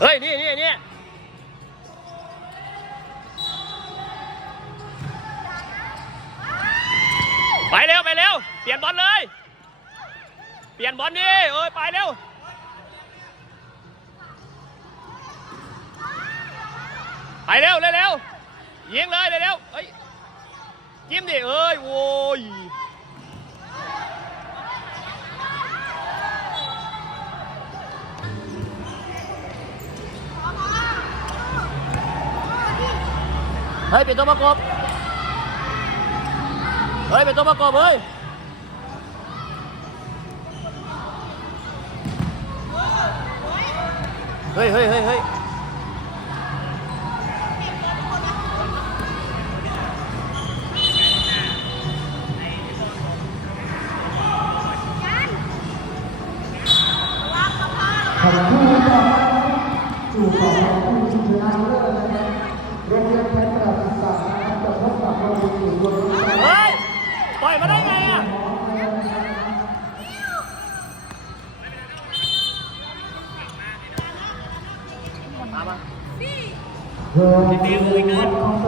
เฮ้ย นี่นี่นี่ไปเร็ว ไปเร็ว เปลี่ยนบอลเลย เปลี่ยนบอลดิเอ้ย ไปเร็วไปเร็วเร็วเร็วยิงเลยเร็วเร็วเอ้ยยิ้มดิเอ้ยโว้ย เฮ้ยเป็นตัวประกบ เฮ้ยเป็นตัวประกบเฮ้ยเฮ้ยเฮ้ยเฮ้ยเฮ้ยขณะที่ต่อสู่ต่อผู้ชิงชนะเลิศ ประวัติศาสตร์นะครับจะพบกับโรงเรียนอื่นรวมทั้งเฮ้ย ปล่อยมาได้ไงอะเพื่อ